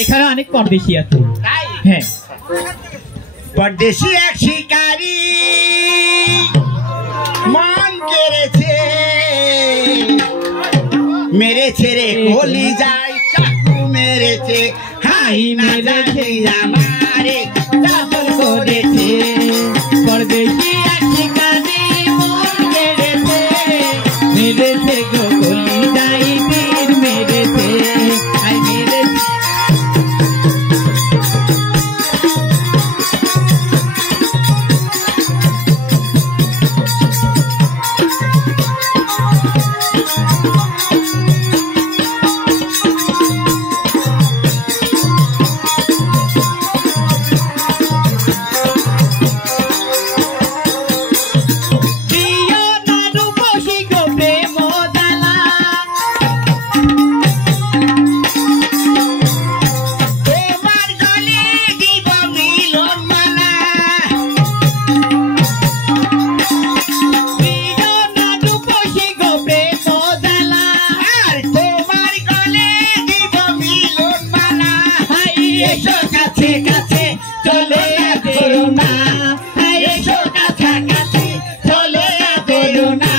এখানে অনেক পরদেশি আছে। হ্যাঁ, পরদেশি এক শিকারী মন কেড়েছে, মেরেছে রে কলি যায় চাকু মেরেছে, হাই মেরেছে আমারে চাকর করেছে। পরদেশি এক শিকারী মন কেড়েছে, মেরেছে গো কলি যায় তীর মেরেছে, হাই মেরেছে। কাছে কাছে চলে আসো না, এসো কাছাকাছি চলে আসো না,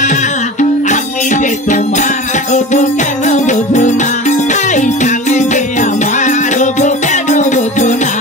আমি যে তোমার ওগো কেন বোঝো না, আমি যে আমার ওগো কেন বোঝো না।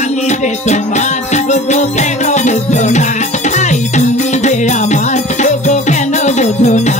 আমি যে তোমার ওগো কেন বোঝো না, তুমি যে আমার ওগো কেন বোঝো না।